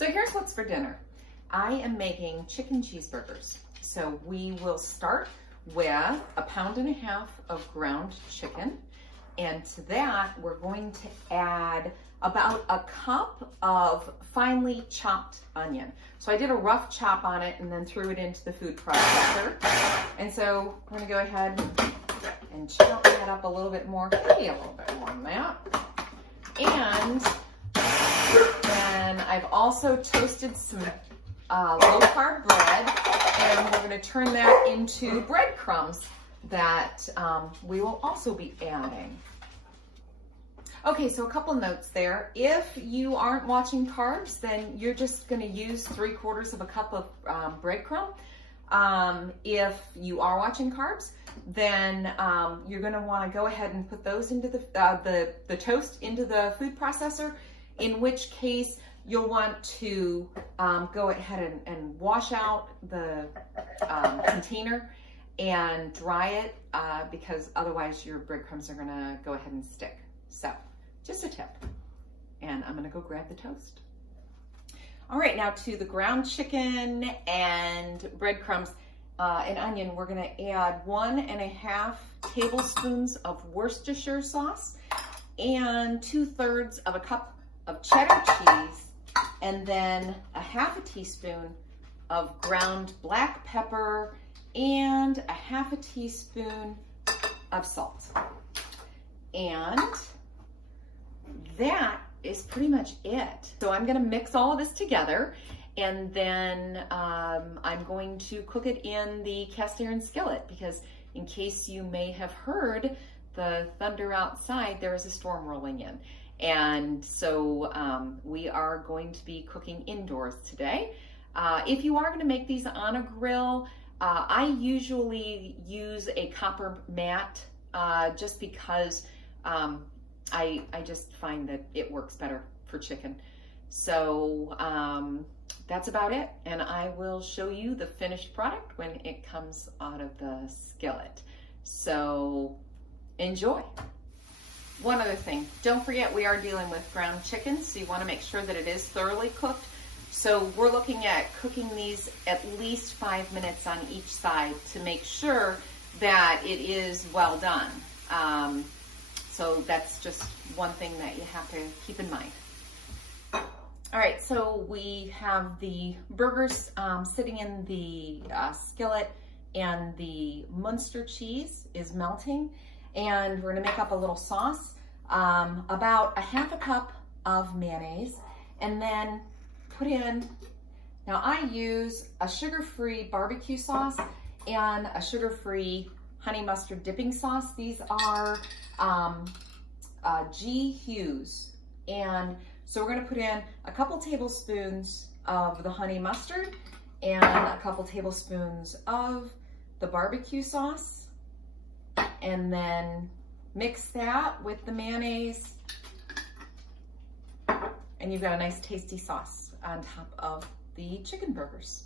So here's what's for dinner. I am making chicken cheeseburgers. So we will start with 1.5 pounds of ground chicken. And to that, we're going to add about 1 cup of finely chopped onion. So I did a rough chop on it and then threw it into the food processor. And so we're gonna go ahead and chop that up a little bit more, maybe a little bit more than that. And then I've also toasted some low-carb bread, and we're gonna turn that into breadcrumbs that we will also be adding. Okay, so a couple notes there. If you aren't watching carbs, then you're just gonna use 3/4 of a cup of breadcrumb. If you are watching carbs, then you're gonna wanna go ahead and put those into the toast into the food processor, in which case you'll want to go ahead and wash out the container and dry it because otherwise your breadcrumbs are gonna go ahead and stick. So just a tip. And I'm gonna go grab the toast. All right, now to the ground chicken and breadcrumbs and onion, we're gonna add 1.5 tablespoons of Worcestershire sauce and 2/3 of a cup of cheddar cheese, and then 1/2 teaspoon of ground black pepper and 1/2 teaspoon of salt. And that is pretty much it. So I'm gonna mix all of this together, and then I'm going to cook it in the cast iron skillet, because in case you may have heard the thunder outside, there is a storm rolling in. And so we are going to be cooking indoors today. If you are gonna make these on a grill, I usually use a copper mat just because I just find that it works better for chicken. So that's about it. And I will show you the finished product when it comes out of the skillet. So enjoy. One other thing, don't forget we are dealing with ground chicken, so you want to make sure that it is thoroughly cooked. So we're looking at cooking these at least 5 minutes on each side to make sure that it is well done. So that's just one thing that you have to keep in mind. All right, so we have the burgers sitting in the skillet, and the Munster cheese is melting, and we're gonna make up a little sauce, about 1/2 cup of mayonnaise, and then put in, now I use a sugar-free barbecue sauce and a sugar-free honey mustard dipping sauce. These are G. Hughes. And so we're gonna put in a couple tablespoons of the honey mustard and a couple tablespoons of the barbecue sauce, and then mix that with the mayonnaise, and you've got a nice tasty sauce on top of the chicken burgers.